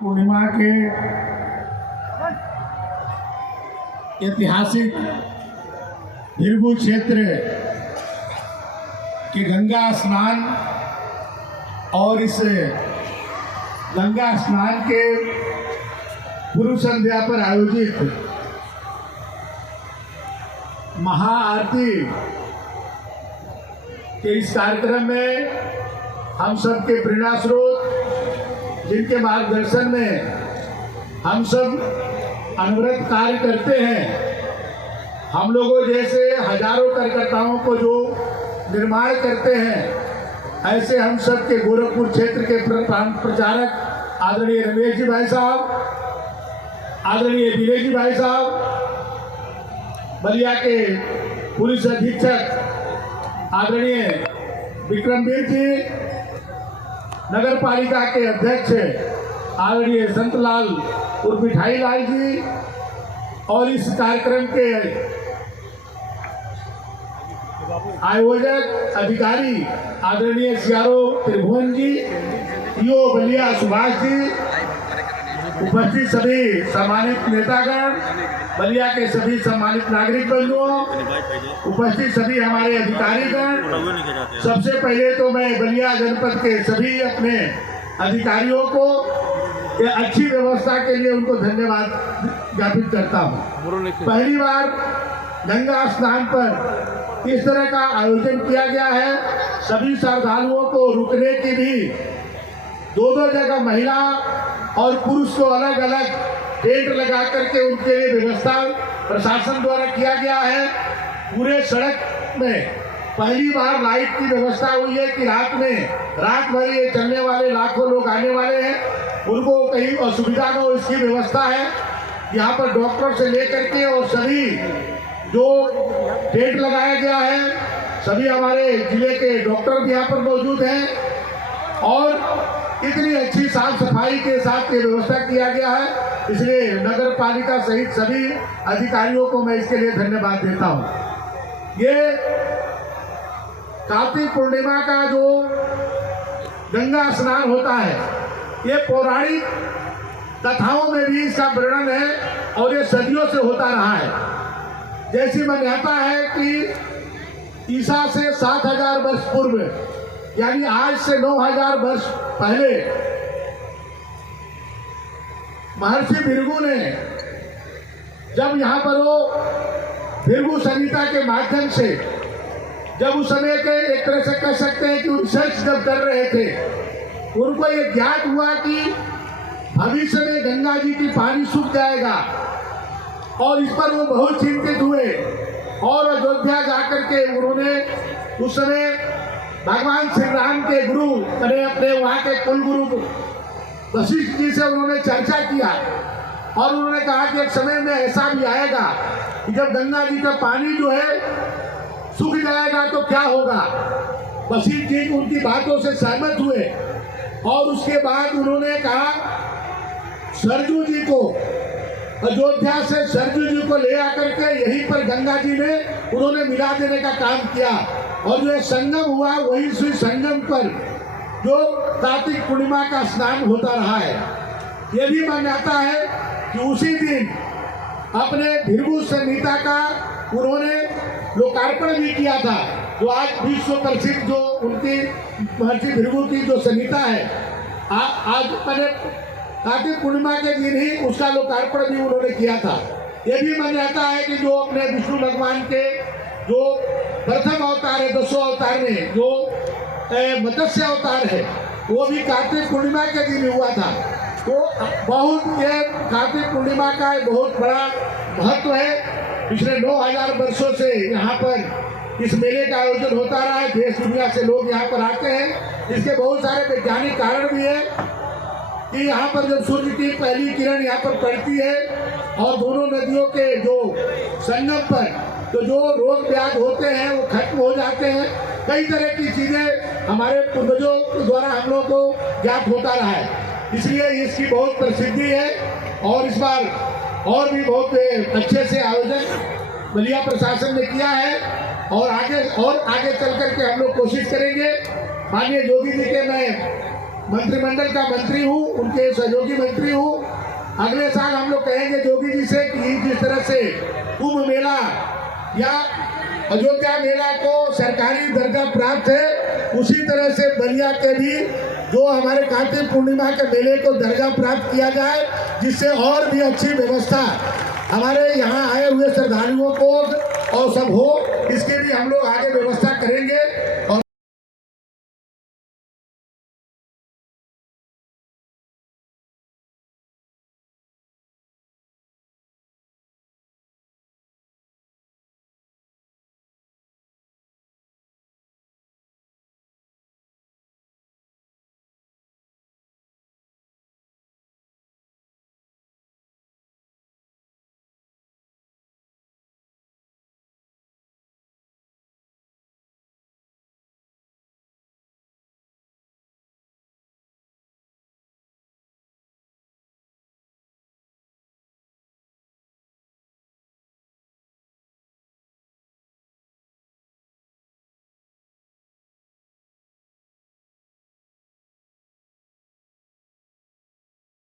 पूर्णिमा के ऐतिहासिक भीरभू क्षेत्र के गंगा स्नान और इस गंगा स्नान के पूर्व संध्या पर आयोजित महाआरती के इस कार्यक्रम में हम सबके प्रेरणा स्रोत, जिनके मार्गदर्शन में हम सब अनवरत कार्य करते हैं, हम लोगों जैसे हजारों कार्यकर्ताओं को जो निर्माण करते हैं, ऐसे हम सब के गोरखपुर क्षेत्र के प्रचारक आदरणीय रमेश जी भाई साहब, आदरणीय विजय जी भाई साहब, बलिया के पुलिस अधीक्षक आदरणीय विक्रमवीर जी, नगर पालिका के अध्यक्ष आदरणीय संतलाल उर्फ मिठाई लाल जी, और इस कार्यक्रम के आयोजक अधिकारी आदरणीय सियारो त्रिभुवन जी, ईओ बलिया सुभाष जी, उपस्थित सभी सम्मानित नेतागण, बलिया के सभी सम्मानित नागरिक बंधुओं, उपस्थित सभी हमारे अधिकारीगण, सबसे पहले तो मैं बलिया जनपद के सभी अपने अधिकारियों को ये अच्छी व्यवस्था के लिए उनको धन्यवाद ज्ञापित करता हूँ। पहली बार गंगा स्नान पर इस तरह का आयोजन किया गया है। सभी श्रद्धालुओं को रुकने की भी दो जगह महिला और पुरुष को अलग अलग टेंट लगा करके उनके लिए व्यवस्था प्रशासन द्वारा किया गया है। पूरे सड़क में पहली बार लाइट की व्यवस्था हुई है कि रात भर ये चलने वाले लाखों लोग आने वाले हैं, उनको कहीं असुविधा न हो, इसकी व्यवस्था है। यहाँ पर डॉक्टर से लेकर के और सभी जो टेंट लगाया गया है, सभी हमारे जिले के डॉक्टर भी यहाँ पर मौजूद हैं और इतनी अच्छी साफ सफाई के साथ ये व्यवस्था किया गया है। इसलिए नगर पालिका सहित सभी अधिकारियों को मैं इसके लिए धन्यवाद देता हूँ। ये कार्तिक पूर्णिमा का जो गंगा स्नान होता है, ये पौराणिक कथाओं में भी इसका वर्णन है और ये सदियों से होता रहा है। जैसी मान्यता है कि ईसा से 7000 वर्ष पूर्व, यानी आज से 9000 वर्ष पहले महर्षि भृगु ने जब यहाँ पर वो भृगु संहिता के माध्यम से, जब उस समय के एक तरह से कह सकते हैं कि रिसर्च जब कर रहे थे, उनको ये ज्ञात हुआ कि भविष्य में गंगा जी की पानी सूख जाएगा और इस पर वो बहुत चिंतित हुए और अयोध्या जाकर के उन्होंने उस समय भगवान श्री राम के गुरु अपने वहाँ के कुल गुरु वशिष्ठ जी से उन्होंने चर्चा किया और उन्होंने कहा कि एक समय में ऐसा भी आएगा कि जब गंगा जी का पानी जो है सूख जाएगा तो क्या होगा। वशिष्ठ जी उनकी बातों से सहमत हुए और उसके बाद उन्होंने कहा सरजू जी को, अयोध्या से सरजू जी को ले आकर के यहीं पर गंगा जी में उन्होंने मिला देने का काम किया और जो संगम हुआ वही श्री संगम पर जो कार्तिक पूर्णिमा का स्नान होता रहा है। ये भी मान्यता है कि उसी दिन अपने भृगु संहिता का उन्होंने लोकार्पण भी किया था, जो आज विश्व प्रसिद्ध जो उनकी महर्षि भृगु की जो संहिता है, आज मैंने कार्तिक पूर्णिमा के दिन ही उसका लोकार्पण भी उन्होंने किया था। ये भी मान्यता है कि जो अपने विष्णु भगवान के जो प्रथम अवतार है, 200 अवतार में जो मत्स्य अवतार है, वो भी कार्तिक पूर्णिमा के दिन हुआ था। तो बहुत ये कार्तिक पूर्णिमा का बहुत बड़ा महत्व है। पिछले 9000 वर्षों से यहाँ पर इस मेले का आयोजन होता रहा है। देश दुनिया से लोग यहाँ पर आते हैं। इसके बहुत सारे वैज्ञानिक कारण भी है कि यहाँ पर जब सूर्य की पहली किरण यहाँ पर पड़ती है और दोनों नदियों के जो संगम पर तो जो रोग व्याध होते हैं वो खत्म हो जाते हैं। कई तरह की चीजें हमारे पूर्वजों द्वारा हम लोग को ज्ञात होता रहा है, इसलिए इसकी बहुत प्रसिद्धि है। और इस बार और भी बहुत अच्छे से आयोजन बलिया प्रशासन ने किया है और आगे चल करके हम लोग कोशिश करेंगे। माननीय योगी जी के मैं मंत्रिमंडल का मंत्री हूँ, उनके सहयोगी मंत्री हूँ। अगले साल हम लोग कहेंगे योगी जी से कि जिस तरह से कुंभ मेला या अयोध्या मेला को सरकारी दर्जा प्राप्त है, उसी तरह से बलिया के भी जो हमारे कार्तिक पूर्णिमा के मेले को दर्जा प्राप्त किया जाए, जिससे और भी अच्छी व्यवस्था हमारे यहाँ आए हुए श्रद्धालुओं को और सब हो, इसके भी हम लोग आगे व्यवस्था करेंगे।